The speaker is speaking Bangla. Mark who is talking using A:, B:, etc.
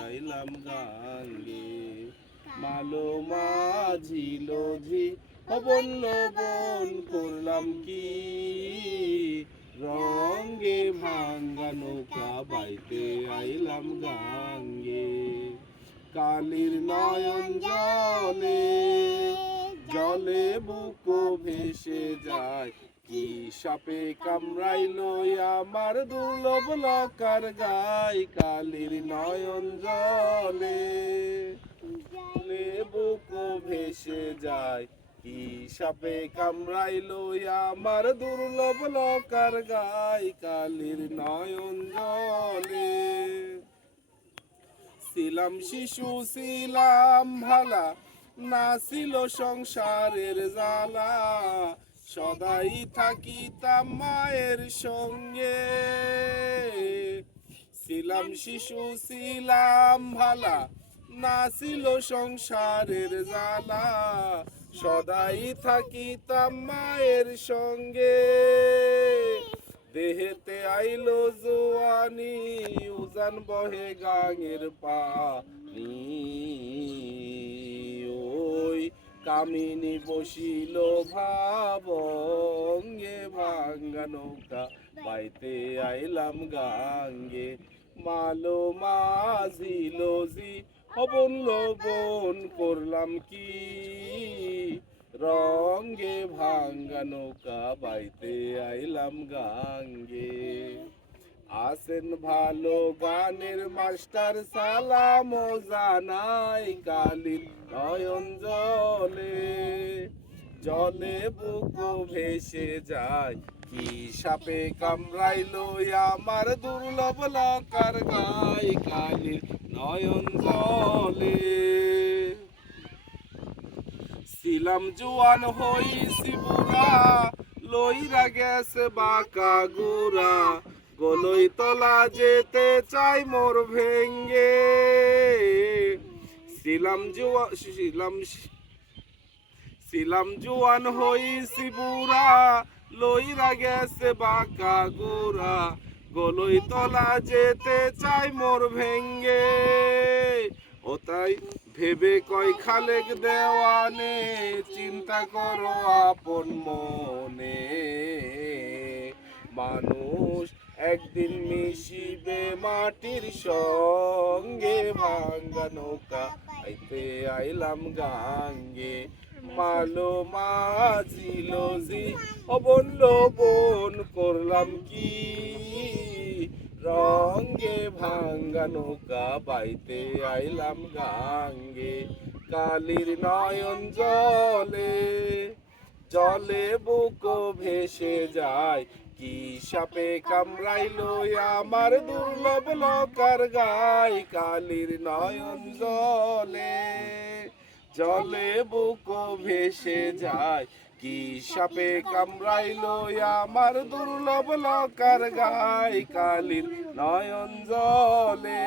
A: আইলাম গাঙ্গে মালো মাঝিল ঝি বলল বন করলাম কি রঙ্গে ভাঙ্গা নৌকা বাইতে আইলাম গাঙ্গে কালির নয়ন জলে জলে বুকো ভেসে যায় কি সাপে কামড়াইলো আমার দুর্লভ লকার গাই কালির নয়ন জলে? বুকো ভেসে যায়, কি সাপে কামড়াইলো আমার দুর্লভ লকার গাই কালির নয়ন জলে? ছিলাম শিশু, ছিলাম ভালা, না ছিল সংসারের জ্বালা। সদাই থাকিতাম মায়ের সঙ্গে। ছিলাম শিশু, ছিলাম ভালা, না ছিল সংসারের জ্বালা। সদাই থাকিতাম মায়ের সঙ্গে। দেহেতে আইলো জোয়ানি, উজান বহে গাঙের পানি। কামিনী বসিল ভাবঙ্গে, ভাঙ্গা নৌকা বাইতে আইলাম গাঙ্গে। মালো মাঝিল জি হবন লবন করলাম কি? রঙ্গে ভাঙ্গা নৌকা বাইতে আইলাম গাঙ্গে। আসেন ভালো গানের মাস্টার, সালাম জানাই কালির নয়ন জলে। জলে বুকো ভেসে যায়, কি সাপে কামড়াইলো আমার দুর্লভ লকার গায় কালির নয়ন জলে। ছিলাম জোয়ান হইছি বুড়া লইরা গেছে বাঁকা গুড়া। গলই তলা যেতে চাই মোর ভেঙ্গে। ছিলাম জোয়া ছিলাম ছিলাম জোয়ান হইছি বুড়া লইরা গেছে বাঁকা গুড়া গলই তলা যেতে চাই মোর ভেঙ্গে। ও তাই ভেবে কয় খালেক দেওয়ানে, চিন্তা করো আপন মনে। মানুষ একদিন মিশিবে মাটির সঙ্গে ভাঙ্গা নৌকা। আইতে আইলাম গাঙ্গে। মালো মাঝিল জি। অবন বন, করলাম কি? রঙ্গে ভাঙ্গা নৌকা বাইতে আইলাম গাঙ্গে। কালির নয়ন জলে জলে বুকো ভেসে যায়। কি সাপে কামড়াইলো আমার দুর্লভ লকার গাই? কালির নয়ন জলে জলে বুক ভেসে যায়। কি সাপে কামড়াইলো আমার দুর্লভ লকার গাই? কালির নয়ন জলে।